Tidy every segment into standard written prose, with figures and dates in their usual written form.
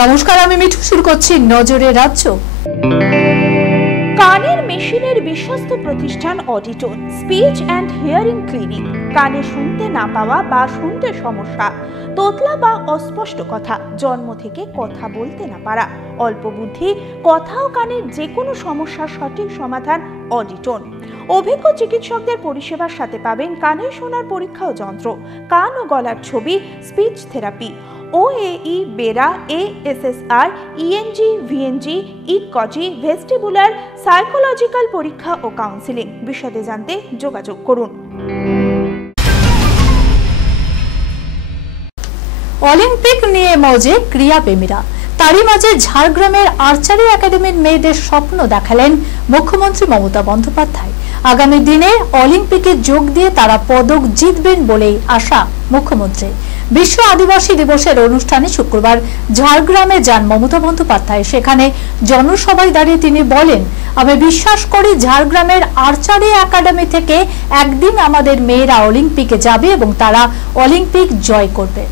নমস্কার, আমি মিঠু। শুরু করছি নজরে রাজ্য। কানের মেশিনের বিশ্বস্ত প্রতিষ্ঠান Auditone speech and hearing clinic. কানে শুনতে না পাওয়া বা শুনতে সমস্যা, তোতলা বা অস্পষ্ট কথা, জন্ম থেকে কথা বলতে না পারা, অল্প বুদ্ধি, কথা ও কানের যে কোনো সমস্যার সঠিক সমাধান অডিটোন। অভিজ্ঞ চিকিৎসকদের পরিষেবার সাথে পাবেন কানে শোনার পরীক্ষা ও যন্ত্র, কান ও গলার ছবি, speech therapy, OAE, BERA, ASSR, ENG, VNG, ইকজি, ভেস্টিবুলার, সাইকোলজিক্যাল পরীক্ষা ও কাউন্সিলিং। বিশদে জানতে যোগাযোগ করুন। অলিম্পিক নিয়ে মজে ক্রীড়াপ্রেমীরা। তারই মাঝে ঝাড়গ্রামের আর্চারি একাডেমির মেয়েদের স্বপ্ন দেখালেন মুখ্যমন্ত্রী মমতা বন্দ্যোপাধ্যায়। আগামী দিনে অলিম্পিকে যোগ দিয়ে তারা পদক জিতবেন বলেই আশা মুখ্যমন্ত্রী। বিশ্ব আদিবাসী দিবসের অনুষ্ঠানে শুক্রবার ঝাড়গ্রামে যান মমতা বন্দ্যোপাধ্যায়। সেখানে জনসভায় দাঁড়িয়ে তিনি বলেন, আমি বিশ্বাস করি ঝাড়গ্রামের আর্চারি একাডেমি থেকে একদিন আমাদের মেয়েরা অলিম্পিকে যাবে এবং তারা অলিম্পিক জয় করবে।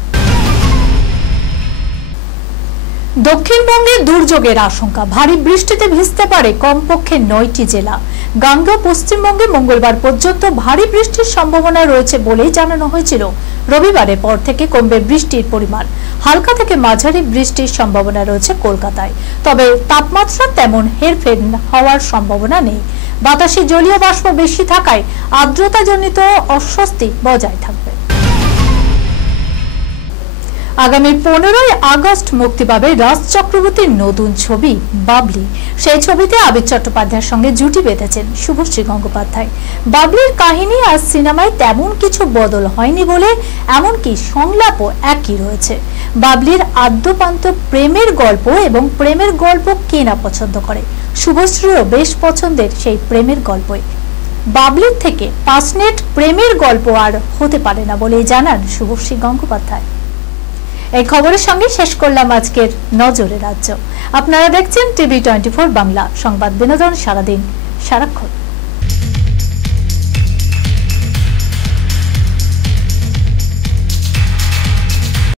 দক্ষিণবঙ্গে দুর্যোগের আশঙ্কা। ভারী বৃষ্টিতে ভিজতে পারে কমপক্ষে 9টি জেলা। গাঙ্গেয় পশ্চিমবঙ্গে মঙ্গলবার পর্যন্ত ভারী বৃষ্টির সম্ভাবনা রয়েছে বলেই জানানো হয়েছিল। রবিবারের পর থেকে কমবে বৃষ্টির পরিমাণ। হালকা থেকে মাঝারি বৃষ্টির সম্ভাবনা রয়েছে কলকাতায়। তবে তাপমাত্রা তেমন হেরফের হওয়ার সম্ভাবনা নেই। বাতাসে জলীয় বাষ্প বেশি থাকায় আর্দ্রতাজনিত অস্বস্তি বজায় থাকবে। আগামী 15ই আগস্ট মুক্তি পাবে রাজ চক্রবর্তীর নতুন ছবি বাবলি। সেই ছবিতে আবির চট্টোপাধ্যায়ের সঙ্গে জুটি বেঁধেছেন শুভশ্রী গঙ্গোপাধ্যায়। বাবলির কাহিনী আর সিনেমায় তেমন কিছু বদল হয়নি বলে এমনকি সংলাপও একই রয়েছে। বাবলির আদ্যপান্ত প্রেমের গল্প এবং প্রেমের গল্প কে না পছন্দ করে। শুভশ্রীও বেশ পছন্দের সেই প্রেমের গল্পই। বাবলির থেকে পাসনেট প্রেমের গল্প আর হতে পারে না বলেই জানান শুভশ্রী গঙ্গোপাধ্যায়। এই খবরের সঙ্গে শেষ করলাম আজকের নজরে রাজ্য। আপনারা দেখছেন TV24 বাংলা, সংবাদ বিনোদন সারাদিন সারাক্ষণ।